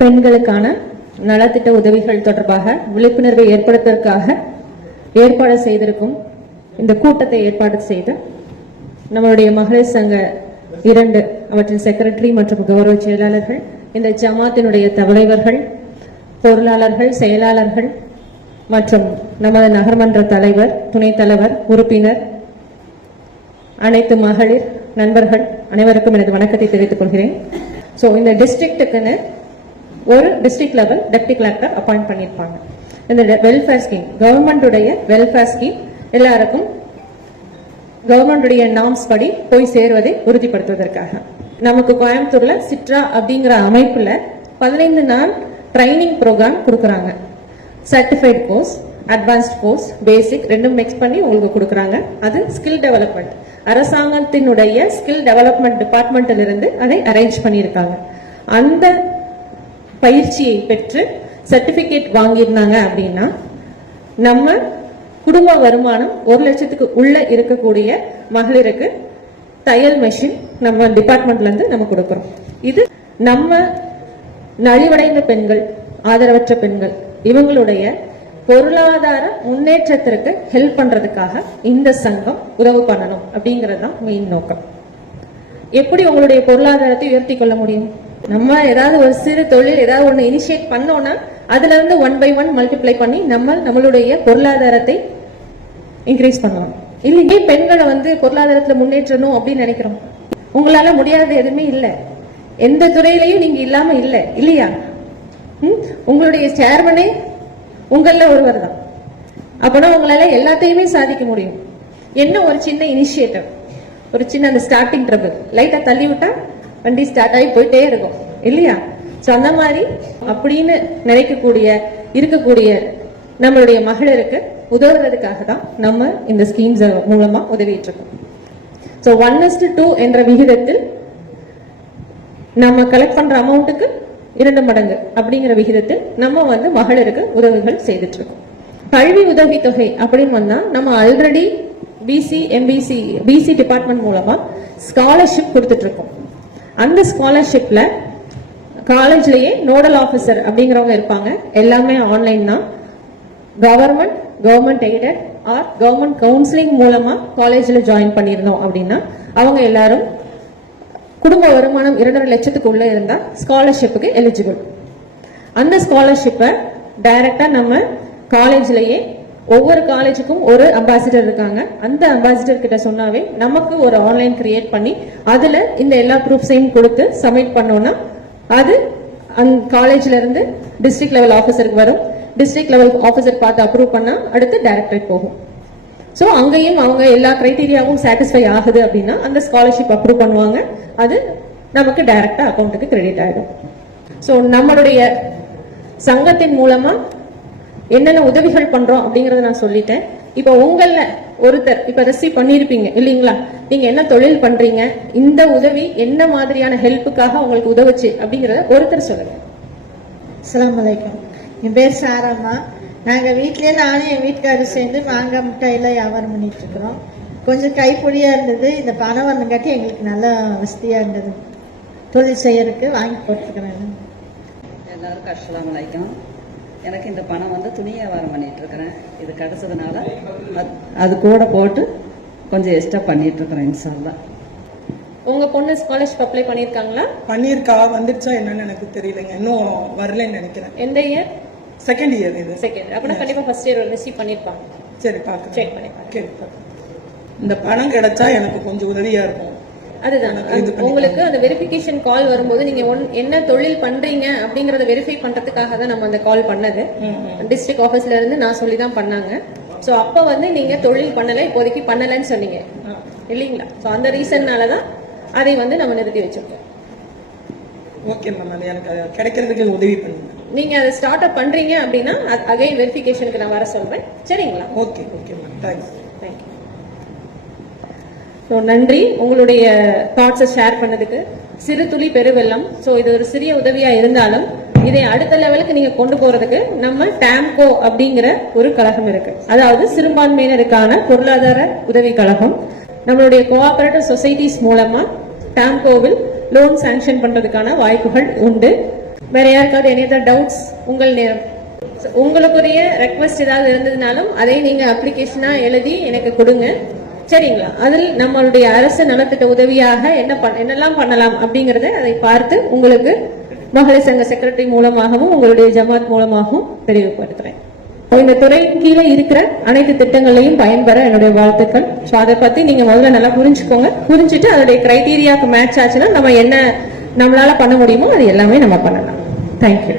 பெண்களுக்கான நலத்திட்ட உதவிகள் தொடர்பாக விழிப்புணர்வை ஏற்படுத்துவதற்காக ஏற்பாடு செய்திருக்கும் இந்த கூட்டத்தை ஏற்பாடு செய்து நம்மளுடைய மகளிர் சங்க 2 அவற்றின் செக்ரட்டரி மற்றும் கௌரவ செயலாளர்கள், இந்த ஜமாத்தினுடைய தலைவர்கள், பொருளாளர்கள், செயலாளர்கள் மற்றும் நமது நகர்மன்ற தலைவர், துணைத் தலைவர், உறுப்பினர், அனைத்து மகளிர் நண்பர்கள் அனைவருக்கும் எனது வணக்கத்தை தெரிவித்துக் கொள்கிறேன். ஸோ இந்த டிஸ்ட்ரிக்ட்டுக்குன்னு ஒரு district level deputy collector appoint பண்ணியிருப்பாங்க. இந்த வெல்ஃபேர் ஸ்கீம், கவர்மெண்டுடைய வெல்ஃபேர் ஸ்கீம் எல்லாருக்கும் கவர்மெண்டுடைய நார்ம்ஸ் படி போய் சேருவதை உறுதிப்படுத்துவதற்காக நமக்கு கோயம்புத்தூர்ல சிட்ரா அப்படிங்கிற அமைப்புல 15 நாள் ட்ரைனிங் ப்ரோக்ராம் கொடுக்குறாங்க. சர்டிஃபைட் கோர்ஸ், அட்வான்ஸ்ட் கோர்ஸ், பேசிக் ரெண்டும் மிக்ஸ் பண்ணி உங்களுக்கு கொடுக்குறாங்க. அது ஸ்கில் டெவலப்மெண்ட், அரசாங்கத்தினுடைய ஸ்கில் டெவலப்மெண்ட் டிபார்ட்மெண்ட்ல இருந்து அதை அரேஞ்ச் பண்ணியிருக்காங்க. அந்த பயிற்சியை பெற்று சர்டிபிகேட் வாங்கியிருந்தாங்க அப்படின்னா நம்ம குடும்ப வருமானம் 1 லட்சத்துக்கு உள்ள இருக்கக்கூடிய மகளிருக்கு தையல் மெஷின் நம்ம டிபார்ட்மெண்ட்ல இருந்து நம்ம கொடுக்கிறோம். இது நம்ம நலிவடைந்த பெண்கள், ஆதரவற்ற பெண்கள் இவங்களுடைய பொருளாதார முன்னேற்றத்திற்கு ஹெல்ப் பண்றதுக்காக இந்த சங்கம் உதவி பண்ணணும் அப்படிங்கிறது தான் மெயின் நோக்கம். எப்படி உங்களுடைய பொருளாதாரத்தை உயர்த்தி கொள்ள முடியும்? நம்ம ஏதாவது ஒரு சிறு தொழில் ஏதாவது ஒன்று இனிஷியேட் பண்ணோம்னா அதுல இருந்து 1 by 1 மல்டிப்ளை பண்ணி நம்மளுடைய பொருளாதாரத்தை இன்க்ரீஸ் பண்ணலாம். இல்லையே பெண்களை பொருளாதாரத்துல முன்னேற்றணும் அப்படின்னு நினைக்கிறோம். உங்களால முடியாத எதுவுமே இல்லை. எந்த துறையிலையும் நீங்க இல்லாம இல்லை இல்லையா? உங்களுடைய சேர்மனே உங்கள ஒருவர் தான். அப்பனா உங்களால எல்லாத்தையுமே சாதிக்க முடியும். என்ன ஒரு சின்ன இனிஷியேட்டிவ், ஒரு சின்ன அந்த ஸ்டார்டிங் ட்ரபிள் லைட்டா தள்ளி விட்டா வண்டி ஸ்டார்ட் ஆகி போயிட்டே இருக்கும் இல்லையா? சோ அந்த மாதிரி அப்படின்னு நினைக்கக்கூடிய இருக்கக்கூடிய நம்மளுடைய மகளிருக்கு உதவுறதுக்காக தான் நம்ம இந்த ஸ்கீம்ஸ் மூலமா உதவிட்டு இருக்கோம். சோ 1:2 என்ற விகிதத்தில் நம்ம கலெக்ட் பண்ற அமௌண்ட்டுக்கு 2 மடங்கு அப்படிங்கிற விகிதத்தில் நம்ம மகளிருக்கு உதவிகள் செய்துட்டு இருக்கோம். கல்வி உதவி தொகை அப்படின்னு வந்தா நம்ம already BC, MBC, BC department மூலமா ஸ்காலர்ஷிப் கொடுத்துட்டு இருக்கோம். அந்த ஸ்காலர்ஷிப்ல காலேஜ்லயே நோடல் ஆபீசர் அப்படிங்கிறவங்க இருப்பாங்க. எல்லாமே ஆன்லைன் தான். Government aided or government counselling மூலமா காலேஜ்ல ஜாயின் பண்ணிருந்தோம் அப்படின்னா அவங்க எல்லாரும் குடும்ப வருமானம் 2.5 லட்சத்துக்கு உள்ள இருந்தா ஸ்காலர்ஷிப்புக்கு எலிஜிபிள். அந்த ஸ்காலர்ஷிப்பை டைரக்டா நம்ம காலேஜ்லயே ஒவ்வொரு காலேஜுக்கும் ஒரு அம்பாசிடர் இருக்காங்க. அந்த அம்பாசிடர் கிட்ட சொன்னாவே நமக்கு ஒரு ஆன்லைன் கிரியேட் பண்ணி அதுல இந்த எல்லா ப்ரூஃப்ஸையும் கொடுத்து சப்மிட் பண்ணோம்னா அது அந்த காலேஜ்ல இருந்து டிஸ்ட்ரிக்ட் லெவல் ஆபீசருக்கு வரும். டிஸ்ட்ரிக்ட் லெவல் ஆபீசர் பார்த்து அப்ரூவ் பண்ணா அடுத்து டைரக்டரேட் போகும். சோ அங்கேயும் அவங்க எல்லா கிரைட்டீரியாவும் சாட்டிஸ்ஃபை ஆகுது அப்படின்னா அந்த ஸ்காலர்ஷிப் அப்ரூவ் பண்ணுவாங்க. அது நமக்கு டைரக்டா அக்கௌண்ட்டுக்கு கிரெடிட் ஆயிடும். சோ நம்மளுடைய சங்கத்தின் மூலமா என்னென்ன உதவிகள் பண்றோம் அப்படிங்கறத நான் சொல்லிட்டேன். இப்ப உங்கள ஒருத்தர் இப்ப ரிசீவ் பண்ணிருப்பீங்க இல்லீங்களா? நீங்க என்ன தொழில் பண்றீங்க, இந்த உதவி என்ன மாதிரியான ஹெல்ப்புக்காக உங்களுக்கு உதவுச்சு அப்படிங்கறத ஒருத்தர் சொல்லுங்க. அஸ்ஸலாமு அலைக்கும். என் பேர் சாரம்மா. நாங்க வீட்லயே நானும் என் வீட்டுக்காரர் சேர்ந்து மாங்காய் மிட்டாயில வியாபாரம் பண்ணிட்டு இருக்கிறோம். கொஞ்சம் கைப்பொடியா இருந்தது. இந்த பணம் வந்துங்காட்டி எங்களுக்கு நல்ல வசதியா இருந்தது. தொழில் செய்யறதுக்கு வாங்கி போட்டுருக்கிறேன். எல்லாருக்கும் அஸ்ஸலாமு அலைக்கும். எனக்கு இந்த பணம் துணி வியாபாரம் பண்ணிட்டு இருக்கிறேன். இது கிடைச்சதுனால அது கூட போட்டு கொஞ்சம் எக்ஸ்ட்ரா பண்ணிட்டு இருக்கிறேன். இன்ஷா அல்லாஹ். உங்க பொண்ணு ஸ்காலர்ஷிப் அப்ளை பண்ணிருக்காங்களா? பண்ணிருக்கா, வந்துருச்சா என்னன்னு எனக்கு தெரியலங்க. இன்னும் வரலன்னு நினைக்கிறேன். எந்த இயர்? Second year. இது செகண்ட். அப்படின்னா கண்டிப்பா ஃபர்ஸ்ட் இயர் ரிசீவ் பண்ணிருப்பாங்க. சரி, பாக்க செக் பண்ணி பாருங்க. இந்த பணம் கிடைச்சா எனக்கு கொஞ்சம் உதவியா இருக்கும். அதுதான் உங்களுக்கு அந்த வெரிஃபிகேஷன் கால் வரும்போது நீங்க என்ன தொழில் பண்றீங்க அப்படிங்கறத வெரிஃபை பண்றதுக்காக தான் நம்ம அந்த கால் பண்ணது. டிஸ்ட்ரிக்ட் ஆபீஸ்ல இருந்து நான் சொல்லி தான் பண்ணாங்க. சோ அப்ப நீங்க தொழில் பண்ணல, இப்போதைக்கு பண்ணலன்னு சொன்னீங்க இல்லீங்களா? சோ அந்த ரீசன்னாலதான் அதை நம்ம நிறுத்தி வச்சிருக்கோம். ஓகே மேம், அது எனக்கு கிடைக்கிறதுக்கு உதவி பண்ணுங்க. நீங்க அதை ஸ்டார்ட் அப் பண்றீங்க அப்படின்னா அகைன் வெரிஃபிகேஷனுக்கு நான் வர சொல்றேன். சரிங்களா? Okay okay ma'am, thanks. Thank you. நன்றி உங்களுடைய தாட்ஸை ஷேர் பண்ணதுக்கு. சிறு துளி பெருவெள்ளம். ஸோ இது ஒரு சிறிய உதவியா இருந்தாலும் இதை அடுத்த லெவலுக்கு நீங்க கொண்டு போறதுக்கு நம்ம டாம்கோ அப்படிங்கிற ஒரு கழகம் இருக்கு. அதாவது சிறுபான்மையினருக்கான பொருளாதார உதவி கழகம். நம்மளுடைய கோஆபரேட்டிவ் சொசைட்டிஸ் மூலமா டாம்கோவில் லோன் சாங்ஷன் பண்றதுக்கான வாய்ப்புகள் உண்டு. வேற யாருக்காவது எனி அதர் டவுட்ஸ்? உங்கள் நேரம். உங்களுக்குரிய ரெக்வஸ்ட் ஏதாவது இருந்ததுனாலும் அதை நீங்க அப்ளிகேஷனா எழுதி எனக்கு கொடுங்க, சரிங்களா? அதில் நம்மளுடைய அரசு நலத்திட்ட உதவியாக என்னெல்லாம் பண்ணலாம் அப்படிங்கறத அதை பார்த்து உங்களுக்கு மகளிர் சங்க செக்ரட்டரி மூலமாகவும் உங்களுடைய ஜமாத் மூலமாகவும் தெளிவுபடுத்துறேன். இந்த துறையின் கீழே இருக்கிற அனைத்து திட்டங்களையும் பயன்பெற என்னுடைய வாழ்த்துக்கள். ஸோ அதை பத்தி நீங்க முதல்ல நல்லா புரிஞ்சுக்கோங்க. புரிஞ்சுட்டு அதோடைய கிரைட்டீரியாவுக்கு மேட்ச் ஆச்சுன்னா நம்ம என்ன நம்மளால பண்ண முடியுமோ அது எல்லாமே நம்ம பண்ணலாம். தேங்க்யூ.